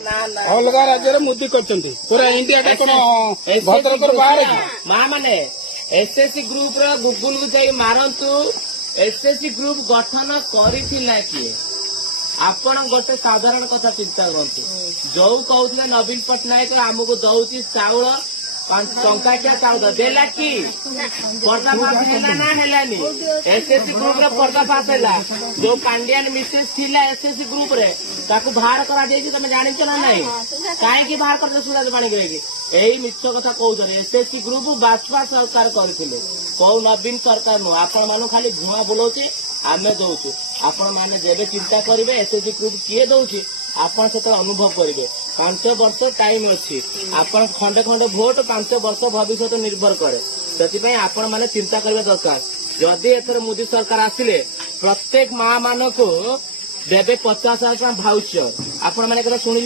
अलगा राज्य मोदी पूरा इंडिया भद्रक बाहर माँ मैंने एसएससी ग्रुप गुगुल को जाई मारंतु एसएससी ग्रुप गठन करिथिला किए आपण गोटे साधारण कथा चिंता करते जो कहते नवीन पट्टनायक आमको दौची चाउल टंकाकिया चाउल देला कि पर्दाफाश है ना हेलानी एसएससी ग्रुप रे पर्दाफाश है जो पांड्यान मिसेस थिला एसएससी ग्रुप रे ताकू बाहर करा जाई तमे जानि छ ना नहीं काहे बाहर कर सुराज पानी के यही मिछ कथा कहते एसएससी ग्रुप बाजपा सरकार करथिले कौ नवीन सरकार नु आपण मानु खाली भुआ बोलौचे आमे दौचे आपण माने जेबे चिंता करिवे एसएससी ग्रुप किए दौचे आपण से अनुभव करेंगे 5 वर्ष टाइम अच्छी आपण खंडे खंडे भोट 5 वर्ष भविष्य निर्भर करे से आपण माने चिंता करबा दरकार जदि एथर मोदी सरकार आसिले प्रत्येक माँ मान को देवे 50,000 भाउचर आपण माने शुणिले